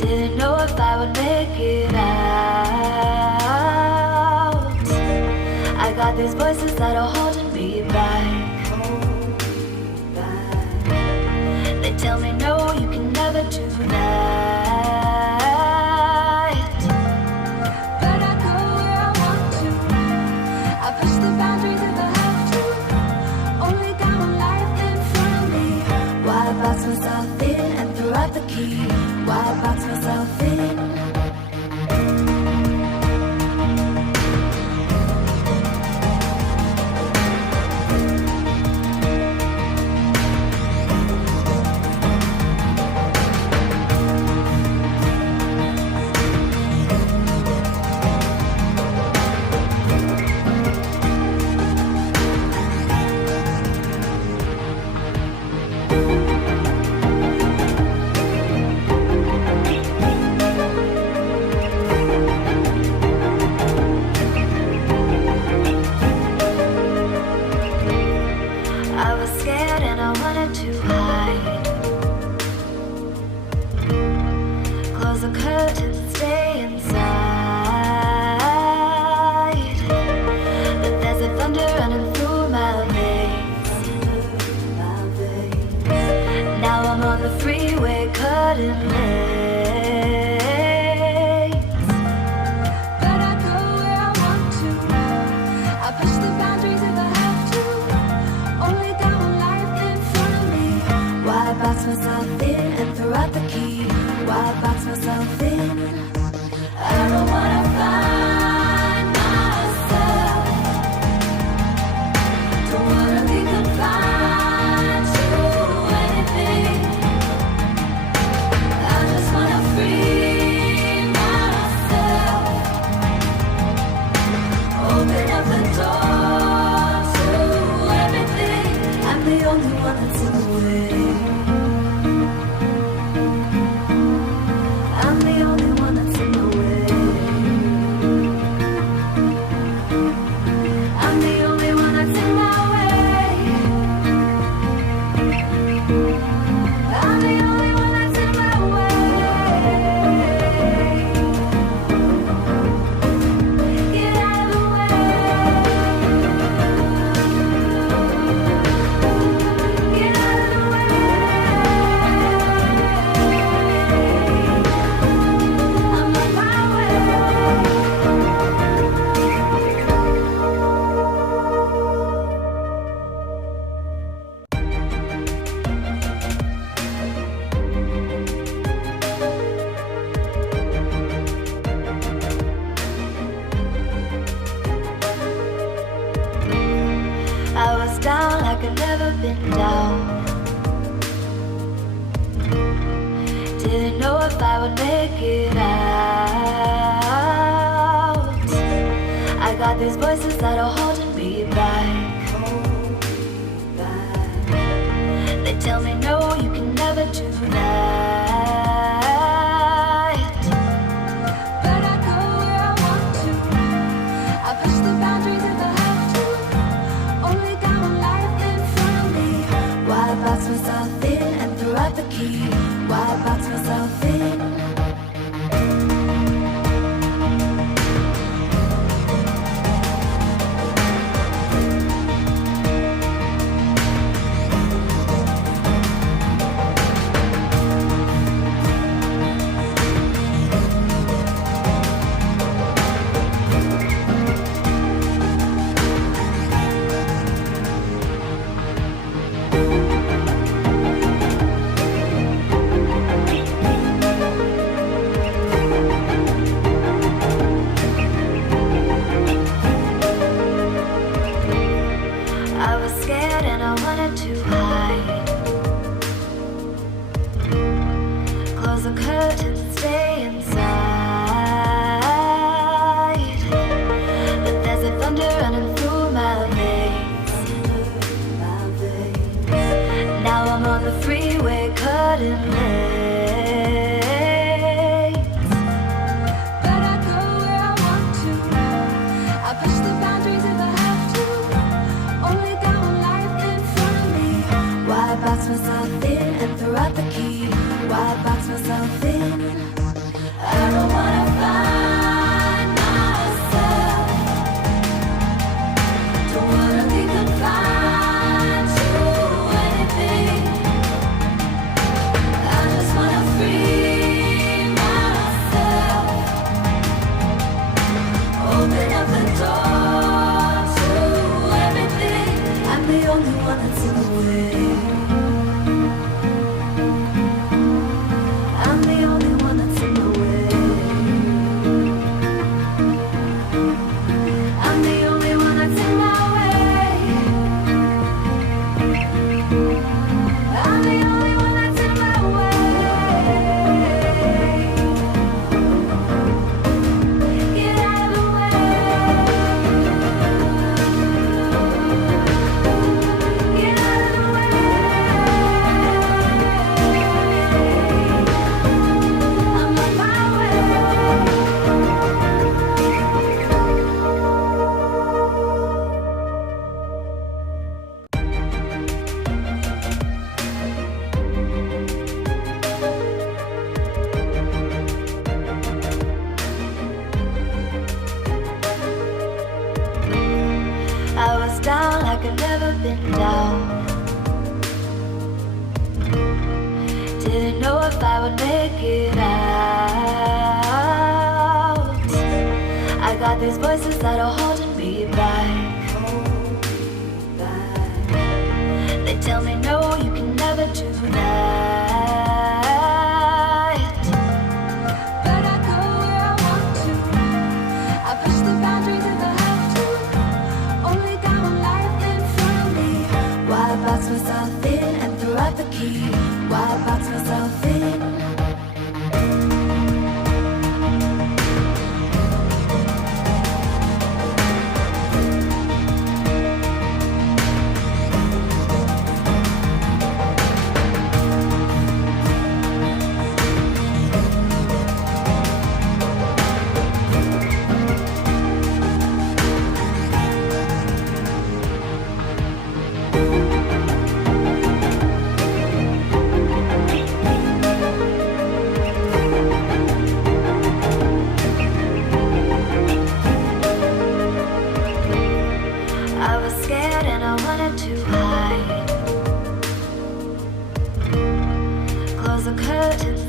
Didn't know if I would make it out. I got these voices that are holding me back. They tell me no, you can never do that. But I go where I want to. I push the boundaries if I have to. Only got one life in front of me. Why box myself in and throw out the key? Why box myself in? Box myself in and throw out the key. Why box myself in? Didn't know if I would make it out. I got these voices that are holding me back. They tell me no, you can never do that. But I go where I want to. I push the boundaries if I have to. Only got one life in front of me. Why box myself in and throw out the key? Why box myself in? I was scared and I wanted to hide. Close the curtains